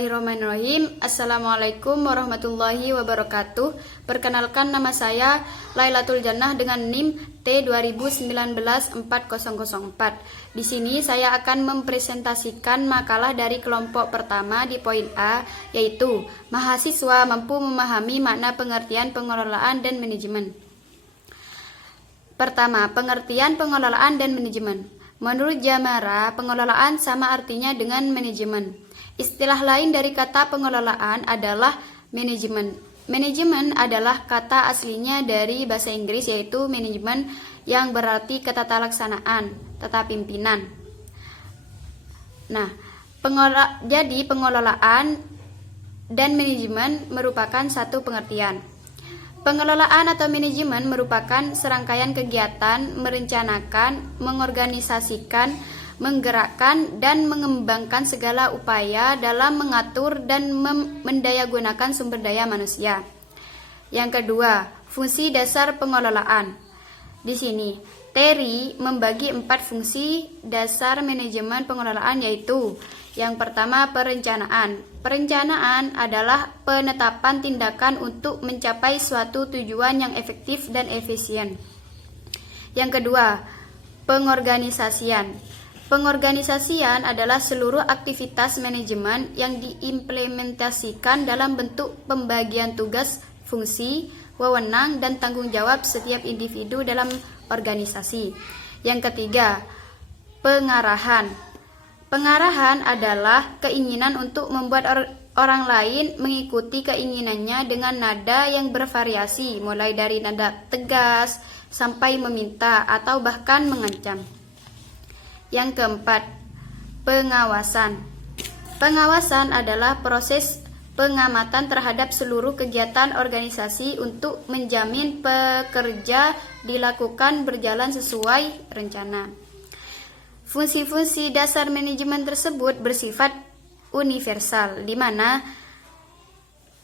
Bismillahirrahmanirrahim. Assalamualaikum warahmatullahi wabarakatuh. Perkenalkan, nama saya Lailatul Jannah dengan NIM T2019-4004. Di sini saya akan mempresentasikan makalah dari kelompok pertama di poin A, yaitu mahasiswa mampu memahami makna pengertian pengelolaan dan manajemen. Pertama, pengertian pengelolaan dan manajemen. Menurut Jamara, pengelolaan sama artinya dengan manajemen. Istilah lain dari kata pengelolaan adalah manajemen. Manajemen adalah kata aslinya dari bahasa Inggris, yaitu manajemen, yang berarti ketatalaksanaan, tata pimpinan. Nah, jadi pengelolaan dan manajemen merupakan satu pengertian. Pengelolaan atau manajemen merupakan serangkaian kegiatan merencanakan, mengorganisasikan, menggerakkan, dan mengembangkan segala upaya dalam mengatur dan mendayagunakan sumber daya manusia. Yang kedua, fungsi dasar pengelolaan. Di sini, Terry membagi 4 fungsi dasar manajemen pengelolaan, yaitu yang pertama, perencanaan. Perencanaan adalah penetapan tindakan untuk mencapai suatu tujuan yang efektif dan efisien. Yang kedua, pengorganisasian. Pengorganisasian adalah seluruh aktivitas manajemen yang diimplementasikan dalam bentuk pembagian tugas, fungsi, wewenang, dan tanggung jawab setiap individu dalam organisasi. Yang ketiga, pengarahan. Pengarahan adalah keinginan untuk membuat orang lain mengikuti keinginannya dengan nada yang bervariasi, mulai dari nada tegas sampai meminta atau bahkan mengancam. Yang keempat, pengawasan. Pengawasan adalah proses pengamatan terhadap seluruh kegiatan organisasi untuk menjamin pekerja dilakukan berjalan sesuai rencana. Fungsi-fungsi dasar manajemen tersebut bersifat universal, di mana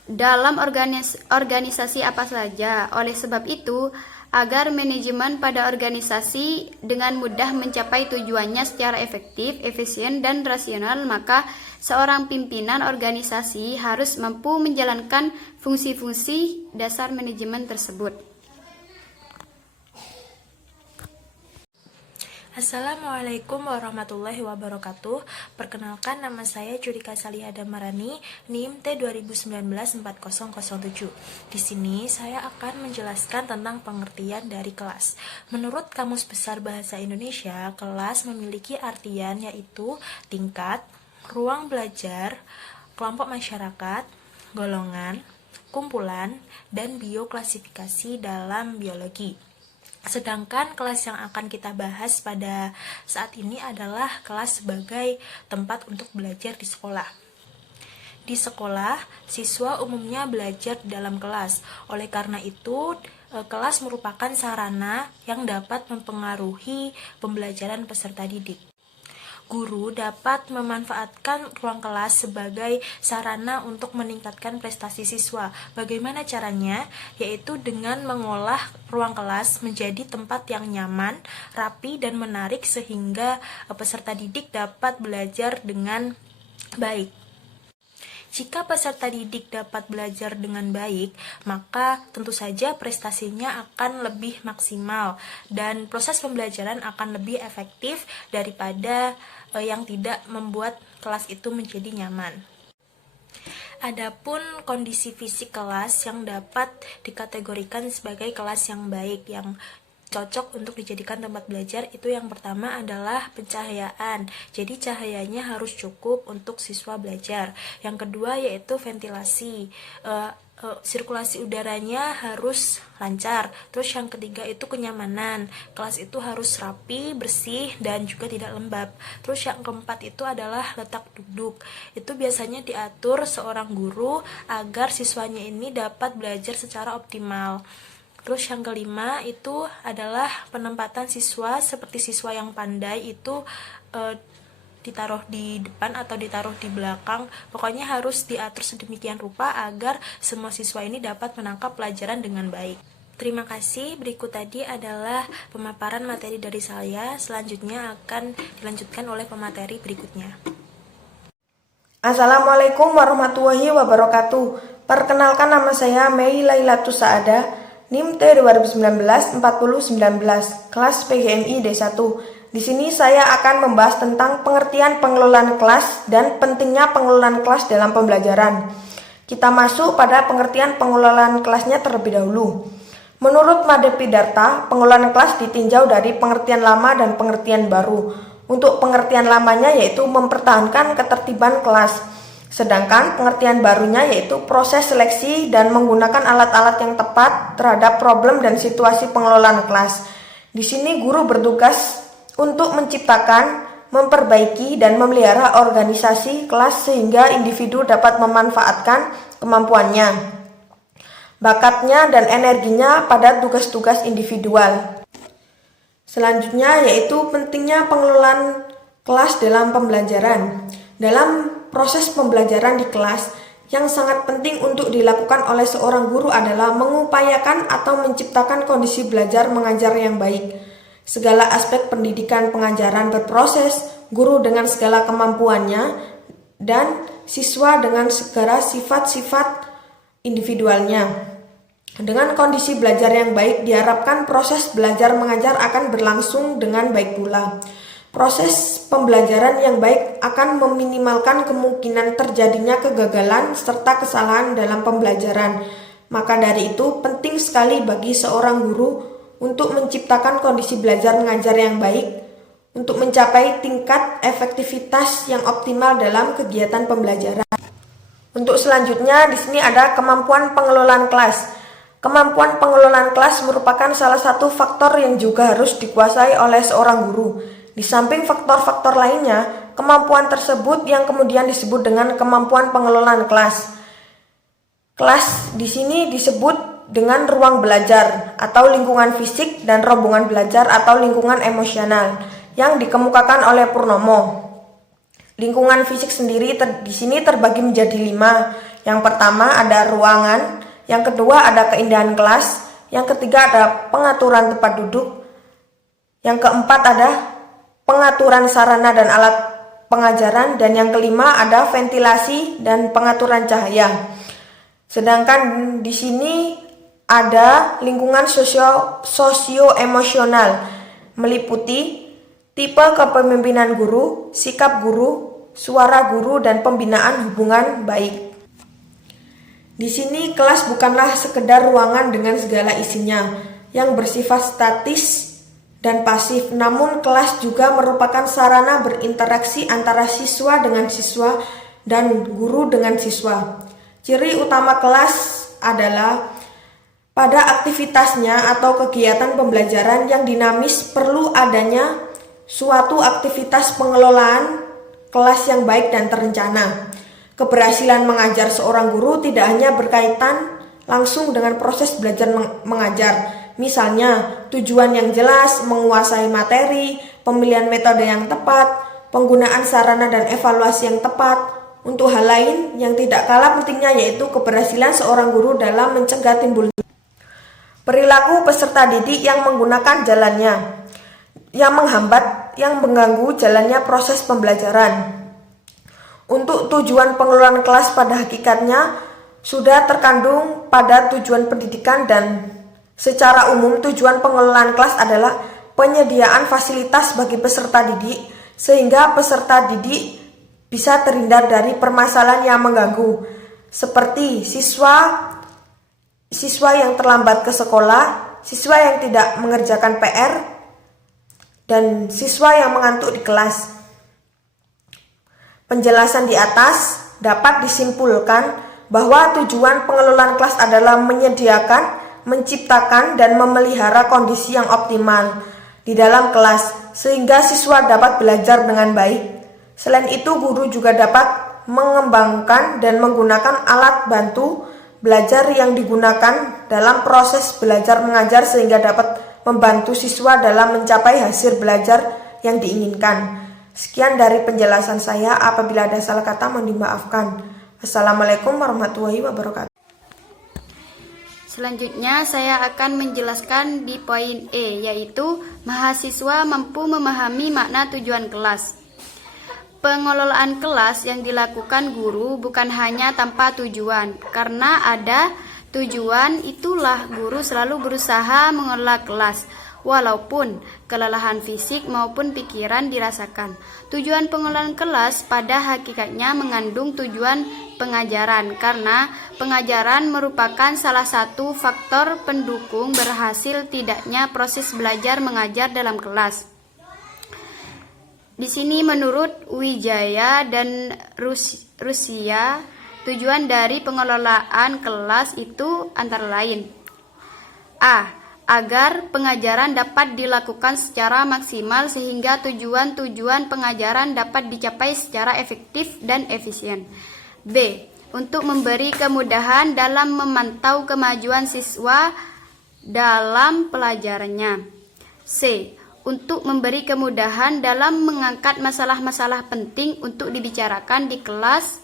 dalam organisasi apa saja. Oleh sebab itu, agar manajemen pada organisasi dengan mudah mencapai tujuannya secara efektif, efisien, dan rasional, maka seorang pimpinan organisasi harus mampu menjalankan fungsi-fungsi dasar manajemen tersebut. Assalamualaikum warahmatullahi wabarakatuh. Perkenalkan, nama saya Judika Saliha Damarani, NIM T2019-4007. Di sini saya akan menjelaskan tentang pengertian dari kelas. Menurut Kamus Besar Bahasa Indonesia, kelas memiliki artian yaitu tingkat, ruang belajar, kelompok masyarakat, golongan, kumpulan, dan bioklasifikasi dalam biologi. Sedangkan kelas yang akan kita bahas pada saat ini adalah kelas sebagai tempat untuk belajar di sekolah. Di sekolah, siswa umumnya belajar di dalam kelas. Oleh karena itu, kelas merupakan sarana yang dapat mempengaruhi pembelajaran peserta didik. Guru dapat memanfaatkan ruang kelas sebagai sarana untuk meningkatkan prestasi siswa. Bagaimana caranya? Yaitu dengan mengolah ruang kelas menjadi tempat yang nyaman, rapi, dan menarik sehingga peserta didik dapat belajar dengan baik. Jika peserta didik dapat belajar dengan baik, maka tentu saja prestasinya akan lebih maksimal dan proses pembelajaran akan lebih efektif daripada yang tidak membuat kelas itu menjadi nyaman. Adapun kondisi fisik kelas yang dapat dikategorikan sebagai kelas yang baik, yang cocok untuk dijadikan tempat belajar, itu yang pertama adalah pencahayaan. Jadi cahayanya harus cukup untuk siswa belajar. Yang kedua yaitu ventilasi. Sirkulasi udaranya harus lancar. Terus yang ketiga itu kenyamanan. Kelas itu harus rapi, bersih, dan juga tidak lembab. Terus yang keempat itu adalah letak duduk. Itu biasanya diatur seorang guru agar siswanya ini dapat belajar secara optimal. Terus yang kelima itu adalah penempatan siswa, seperti siswa yang pandai itu ditaruh di depan atau ditaruh di belakang. Pokoknya harus diatur sedemikian rupa agar semua siswa ini dapat menangkap pelajaran dengan baik. Terima kasih. Berikut tadi adalah pemaparan materi dari saya. Selanjutnya akan dilanjutkan oleh pemateri berikutnya. Assalamualaikum warahmatullahi wabarakatuh. Perkenalkan, nama saya Mei Lailatus Saadah, NIM T 2019-4019, kelas PGMI D1. Di sini saya akan membahas tentang pengertian pengelolaan kelas dan pentingnya pengelolaan kelas dalam pembelajaran. Kita masuk pada pengertian pengelolaan kelasnya terlebih dahulu. Menurut Madepidarta, pengelolaan kelas ditinjau dari pengertian lama dan pengertian baru. Untuk pengertian lamanya yaitu mempertahankan ketertiban kelas. Sedangkan pengertian barunya yaitu proses seleksi dan menggunakan alat-alat yang tepat terhadap problem dan situasi pengelolaan kelas. Di sini guru bertugas untuk menciptakan, memperbaiki, dan memelihara organisasi kelas sehingga individu dapat memanfaatkan kemampuannya, bakatnya, dan energinya pada tugas-tugas individual. Selanjutnya yaitu pentingnya pengelolaan kelas dalam pembelajaran. Dalam proses pembelajaran di kelas, yang sangat penting untuk dilakukan oleh seorang guru adalah mengupayakan atau menciptakan kondisi belajar mengajar yang baik. Segala aspek pendidikan pengajaran berproses, guru dengan segala kemampuannya, dan siswa dengan segala sifat-sifat individualnya. Dengan kondisi belajar yang baik, diharapkan proses belajar mengajar akan berlangsung dengan baik pula. Proses pembelajaran yang baik akan meminimalkan kemungkinan terjadinya kegagalan serta kesalahan dalam pembelajaran. Maka dari itu, penting sekali bagi seorang guru untuk menciptakan kondisi belajar mengajar yang baik untuk mencapai tingkat efektivitas yang optimal dalam kegiatan pembelajaran. Untuk selanjutnya di sini ada kemampuan pengelolaan kelas. Kemampuan pengelolaan kelas merupakan salah satu faktor yang juga harus dikuasai oleh seorang guru. Di samping faktor-faktor lainnya, kemampuan tersebut yang kemudian disebut dengan kemampuan pengelolaan kelas. Kelas di sini disebut dengan ruang belajar atau lingkungan fisik dan rombongan belajar atau lingkungan emosional yang dikemukakan oleh Purnomo. Lingkungan fisik sendiri di sini terbagi menjadi 5. Yang pertama ada ruangan, yang kedua ada keindahan kelas, yang ketiga ada pengaturan tempat duduk, yang keempat ada pengaturan sarana dan alat pengajaran, dan yang kelima ada ventilasi dan pengaturan cahaya. Sedangkan di sini ada lingkungan sosio-emosional, meliputi tipe kepemimpinan guru, sikap guru, suara guru, dan pembinaan hubungan baik. Di sini kelas bukanlah sekedar ruangan dengan segala isinya yang bersifat statis dan pasif, namun kelas juga merupakan sarana berinteraksi antara siswa dengan siswa dan guru dengan siswa. Ciri utama kelas adalah pada aktivitasnya atau kegiatan pembelajaran yang dinamis perlu adanya suatu aktivitas pengelolaan kelas yang baik dan terencana. Keberhasilan mengajar seorang guru tidak hanya berkaitan langsung dengan proses belajar mengajar. Misalnya, tujuan yang jelas, menguasai materi, pemilihan metode yang tepat, penggunaan sarana dan evaluasi yang tepat. Untuk hal lain yang tidak kalah pentingnya yaitu keberhasilan seorang guru dalam mencegah timbulnya perilaku peserta didik yang menggunakan jalannya, yang menghambat, yang mengganggu jalannya proses pembelajaran. Untuk tujuan pengelolaan kelas pada hakikatnya sudah terkandung pada tujuan pendidikan, dan secara umum tujuan pengelolaan kelas adalah penyediaan fasilitas bagi peserta didik sehingga peserta didik bisa terhindar dari permasalahan yang mengganggu, seperti siswa yang terlambat ke sekolah, siswa yang tidak mengerjakan PR, dan siswa yang mengantuk di kelas. Penjelasan di atas dapat disimpulkan bahwa tujuan pengelolaan kelas adalah menyediakan, menciptakan, dan memelihara kondisi yang optimal di dalam kelas sehingga siswa dapat belajar dengan baik. Selain itu, guru juga dapat mengembangkan dan menggunakan alat bantu belajar yang digunakan dalam proses belajar mengajar sehingga dapat membantu siswa dalam mencapai hasil belajar yang diinginkan. Sekian dari penjelasan saya, apabila ada salah kata mohon dimaafkan. Assalamualaikum warahmatullahi wabarakatuh. Selanjutnya saya akan menjelaskan di poin E, yaitu mahasiswa mampu memahami makna tujuan kelas. Pengelolaan kelas yang dilakukan guru bukan hanya tanpa tujuan. Karena ada tujuan, itulah guru selalu berusaha mengelola kelas, walaupun kelelahan fisik maupun pikiran dirasakan. Tujuan pengelolaan kelas pada hakikatnya mengandung tujuan pengajaran, karena pengajaran merupakan salah satu faktor pendukung berhasil tidaknya proses belajar mengajar dalam kelas. Di sini menurut Wijaya dan Rusia, tujuan dari pengelolaan kelas itu antara lain: A. Agar pengajaran dapat dilakukan secara maksimal sehingga tujuan-tujuan pengajaran dapat dicapai secara efektif dan efisien. B. Untuk memberi kemudahan dalam memantau kemajuan siswa dalam pelajarannya. C. Untuk memberi kemudahan dalam mengangkat masalah-masalah penting untuk dibicarakan di kelas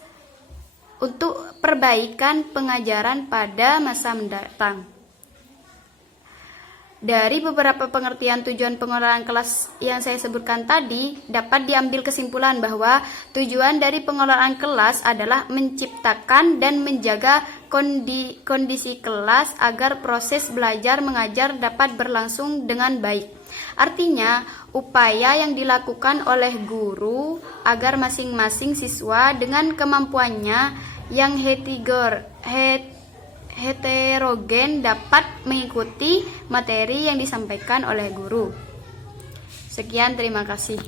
untuk perbaikan pengajaran pada masa mendatang. Dari beberapa pengertian tujuan pengelolaan kelas yang saya sebutkan tadi, dapat diambil kesimpulan bahwa tujuan dari pengelolaan kelas adalah menciptakan dan menjaga kondisi kelas agar proses belajar mengajar dapat berlangsung dengan baik. Artinya, upaya yang dilakukan oleh guru agar masing-masing siswa dengan kemampuannya yang heterogen dapat mengikuti materi yang disampaikan oleh guru. Sekian, terima kasih.